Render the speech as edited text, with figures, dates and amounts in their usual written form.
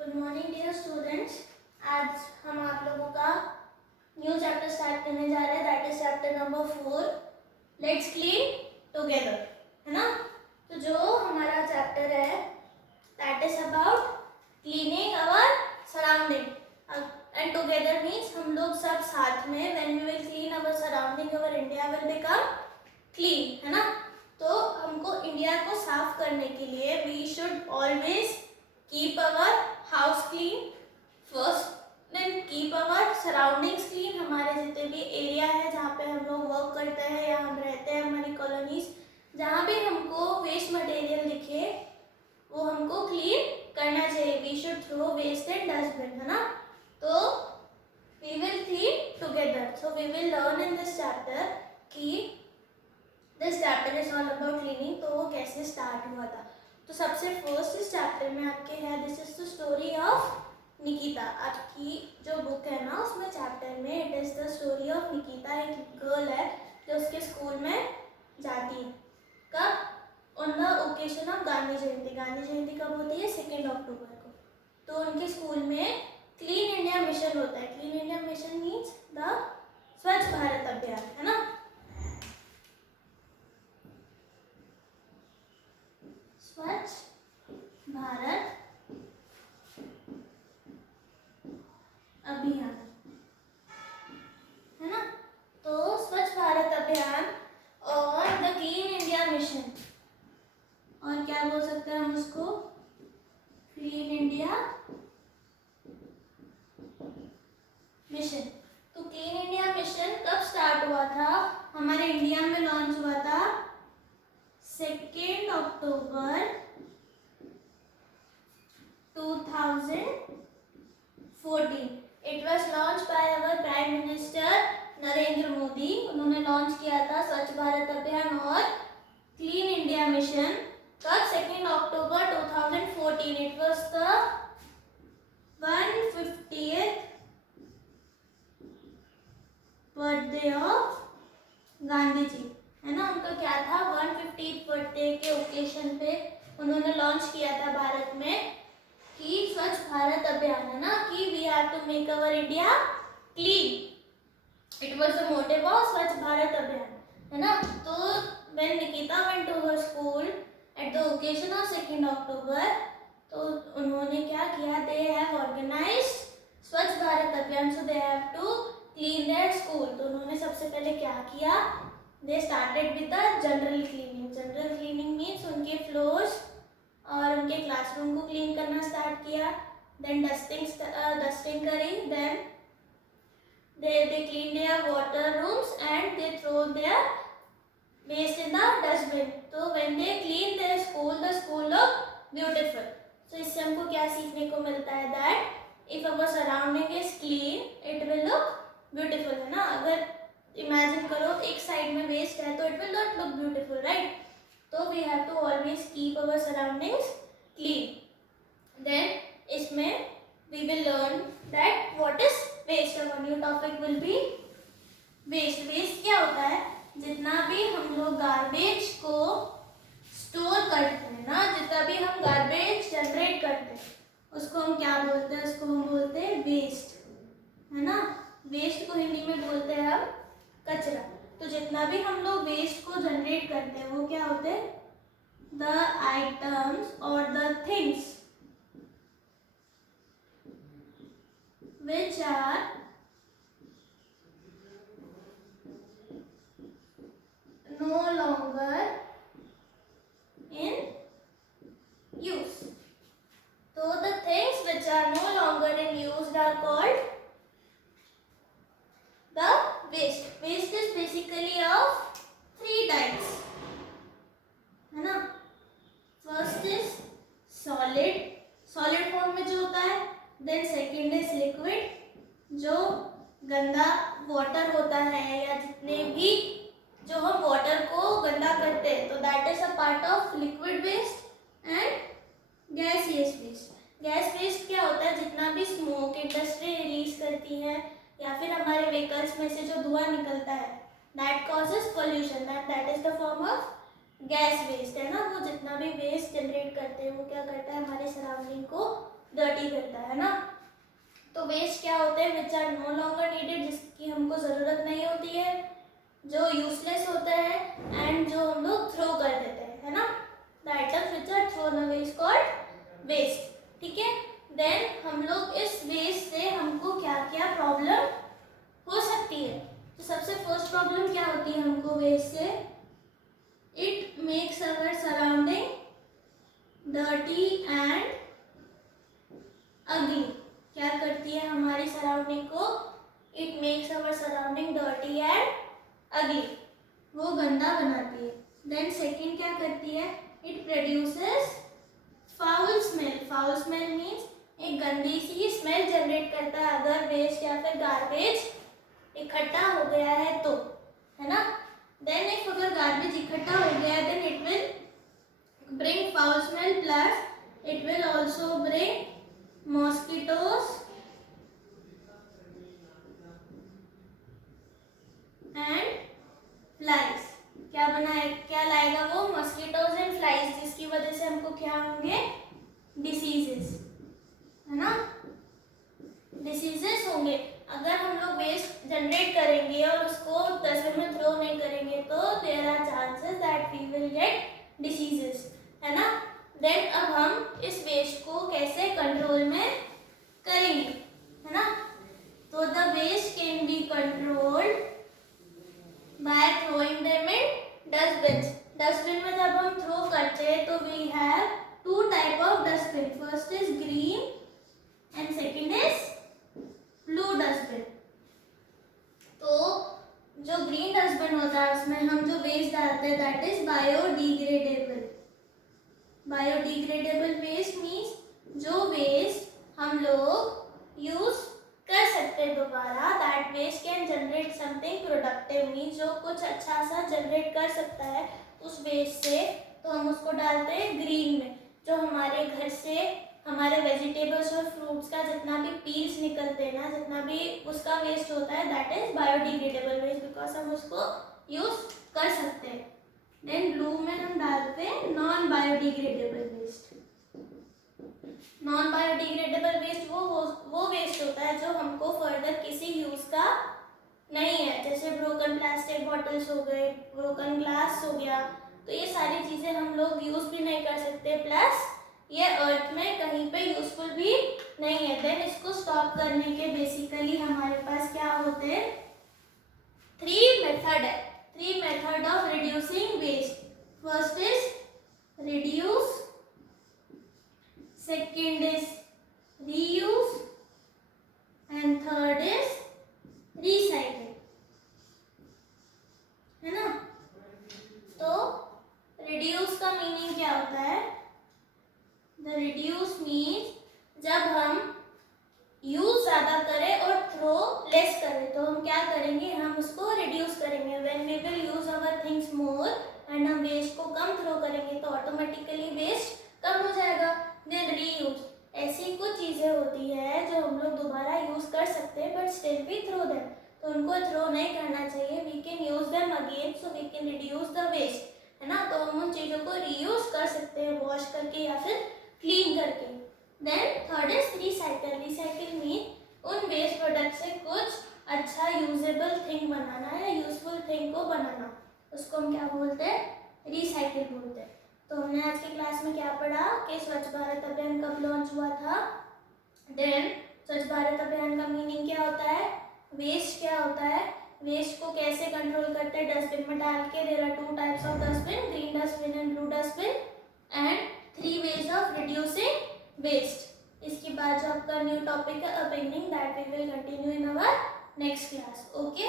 Good morning dear students. आज हम आप लोगों का न्यू चैप्टर स्टार्ट करने जा रहे हैं, that is chapter number 4, let's clean together, है ना। तो जो हमारा चैप्टर है that is about cleaning our surrounding and together means हम लोग सब साथ में, when we will clean our surrounding our India will become clean, है ना। तो हमको इंडिया को साफ करने के लिए we should always keep our house clean first, then keep our surroundings clean। हमारे जितने भी एरिया है जहाँ पे हम लोग वर्क करते हैं या हम रहते हैं, हमारी कॉलोनीज, जहाँ भी हमको वेस्ट मटेरियल दिखे वो हमको क्लीन करना चाहिए। We should throw waste in dustbin, है ना। तो we will clean together, so we will learn in this chapter कि this chapter is all about cleaning. तो वो कैसे स्टार्ट हुआ था, तो सबसे फर्स्ट इस चैप्टर में आपके है this is the story of Nikita. आपकी जो बुक है ना उसमें चैप्टर में it is the story of Nikita. एक गर्ल है जो उसके स्कूल में जाती है। कब? On the occasion of Gandhi Jayanti. Gandhi Jayanti कब होती है? 2 अक्टूबर को। तो उनके स्कूल में क्लीन इंडिया मिशन होता है। Clean India mission means the स्वच्छ भारत अभियान, है ना। स्वच्छ भारत अभियान, है ना। तो स्वच्छ भारत अभियान और द क्लीन इंडिया मिशन, और क्या बोल सकते हैं हम उसको, क्लीन इंडिया मिशन। तो क्लीन इंडिया मिशन कब स्टार्ट हुआ था? हमारे इंडिया में लॉन्च हुआ था 2 October 2014। It was launched by our Prime Minister Narendra Modi. उन्होंने लॉन्च किया था स्वच्छ भारत अभियान और क्लीन इंडिया मिशन कब? 2 October 2014। It was the 150th birthday of Gandhi ji, है ना। उनका क्या था? 150th बर्थडे के ओकेजन पे उन्होंने लॉन्च किया था भारत में कि स्वच्छ भारत अभियान, है ना, कि we have to make our India clean. It was the motive of Swachh Bharat Abhiyan, है ना। तो when Nikita went to her school at the occasion of 2 October, तो उन्होंने क्या किया? They have organised Swachh Bharat Abhiyan, so they have to clean their school. तो उन्होंने सबसे पहले क्या किया? They started with the general cleaning. General cleaning means उनके फ्लोर्स और उनके क्लासरूम को क्लीन करना स्टार्ट किया। देन डस्टिंग करी। Then they clean their water rooms and they throw their waste in the dustbin. So when they clean their school, the school look beautiful. So इससे हमको क्या सीखने को मिलता है? that if our surrounding is clean, it will look beautiful, है ना। अगर इमेजिन करो एक साइड में वेस्ट है तो it will not look beautiful, right. तो we have to always keep our surroundings clean. Then इसमें we will learn that what is waste. Our new topic will be waste. Waste क्या होता है? जितना भी हम लोग गार्बेज को स्टोर करते हैं ना, जितना भी हम गार्बेज जनरेट करते हैं उसको हम क्या बोलते हैं? उसको हम बोलते हैं वेस्ट, है ना। वेस्ट को हिंदी में बोलते हैं हम कचरा। तो जितना भी हम लोग वेस्ट को जनरेट करते हैं वो क्या होते हैं? द आइटम्स और the things which are no longer in use. So the things which are no longer in use are called the waste. Waste is basically of 3 types, है ना। First is solid, solid form में जो होता है। Then second is liquid, जो गंदा water होता है या जितने भी जो हम वाटर को गंदा करते हैं, तो that is a part of liquid waste. And gaseous waste. Gas waste क्या होता है? जितना भी स्मोक इंडस्ट्री रिलीज करती है या फिर हमारे व्हीकल्स में से जो धुआं निकलता है, that causes pollution, that is the form of gas waste, है ना। वो जितना भी वेस्ट जनरेट करते हैं वो क्या करता है? हमारे सराउंडिंग को डर्टी करता है ना। तो वेस्ट क्या होते हैं, which are no longer needed, जिसकी हमको ज़रूरत नहीं होती है, जो यूजलेस होता है एंड जो हम लोग थ्रो कर देते हैं, है ना। The items which are thrown away is called waste, ठीक है। देन हम लोग इस वेस्ट से हमको क्या क्या प्रॉब्लम हो सकती है। तो सबसे फर्स्ट प्रॉब्लम क्या होती है हमको वेस्ट से, it makes our surrounding dirty and अगली। क्या करती है हमारी सराउंडिंग को, it makes our surrounding dirty and अगली, वो गंदा बनाती है। देन सेकेंड क्या करती है, it produces foul smell. Foul smell means एक गंदी सी स्मेल जनरेट करता है अगर वेस्ट या फिर गार्बेज इकट्ठा हो गया है तो, है ना। देन इफ अगर गार्बेज इकट्ठा हो गया है then it will bring foul smell plus it will also bring mosquitoes and flies। क्या लाएगा वो, मॉस्किटोज एंड फ्लाइज, जिसकी वजह से हमको क्या होंगे, डिसीजेस, है ना, डिसीजेस होंगे। अगर हम लोग वेस्ट जनरेट करेंगे और उसको डस्टबिन में थ्रो नहीं करेंगे तो there are chances that we will get diseases, है ना। देन अब हम इस वेस्ट को कैसे कंट्रोल में करेंगे, है ना। तो the waste can be controlled by throwing them in dustbin. Dustbin में जब हम थ्रो करते हैं तो we have two type of dustbin, first is green and second is blue dustbin. तो जो ग्रीन डस्टबिन होता है उसमें हम जो वेस्ट डालते हैं that is biodegradable. Biodegradable waste means जो वेस्ट हम लोग यूज कर सकते हैं दोबारा, that waste can generate something productive, means जो कुछ अच्छा सा जनरेट कर सकता है उस वेस्ट से, तो हम उसको डालते हैं ग्रीन में। जो हमारे घर से हमारे वेजिटेबल्स और फ्रूट्स का जितना भी पील्स निकलते हैं ना, जितना भी उसका वेस्ट होता है that is biodegradable waste, because हम उसको यूज कर सकते हैं। देन ब्लू में हम डालते हैं non biodegradable waste. Non biodegradable waste वो वेस्ट होता है जो हमको फर्दर किसी यूज का नहीं है, जैसे ब्रोकन प्लास्टिक बॉटल्स हो गए, ब्रोकन ग्लास हो गया, तो ये सारी चीजें हम लोग यूज भी नहीं कर सकते, प्लस ये अर्थ में कहीं पे यूजफुल भी नहीं है। देन इसको स्टॉप करने के बेसिकली हमारे पास क्या होते हैं, three method of reducing waste. First is reduce, second is reuse and third is recycle, है ना। तो रिड्यूस का मीनिंग क्या होता है, द रिड्यूस मीन्स जब हम यूज ज्यादा करें और थ्रो लेस करें तो हम क्या करेंगे, हम उसको रिड्यूस करेंगे। When we will use our things more and हम वेस्ट को कम थ्रो करेंगे तो ऑटोमेटिकली वेस्ट कम हो जाएगा। देन रीयूज, ऐसी कुछ चीजें होती है जो हम लोग दोबारा यूज कर सकते हैं but still we throw them, तो उनको थ्रो नहीं करना चाहिए, we can use them again so we can reduce the waste, है ना। तो हम उन चीजों को रीयूज कर सकते हैं वॉश करके या फिर क्लीन करके। Then third is recycle. Recycle mean उन वेस्ट प्रोडक्ट से कुछ अच्छा यूजेबल थिंग बनाना या यूजफुल थिंग को बनाना, उसको हम क्या बोलते हैं, रिसाइकिल बोलते हैं। तो हमने आज की क्लास में क्या पढ़ा कि स्वच्छ भारत अभियान कब लॉन्च हुआ था। देन स्वच्छ भारत अभियान का मीनिंग क्या होता है, वेस्ट क्या होता है, वेस्ट को कैसे कंट्रोल करते हैं डस्टबिन में डाल के। There are two types of dustbin, green dustbin and blue dustbin, and three ways of reducing waste. इसके बाद जो आपका न्यू टॉपिक है a beginning, that we will continue in our next class. Okay.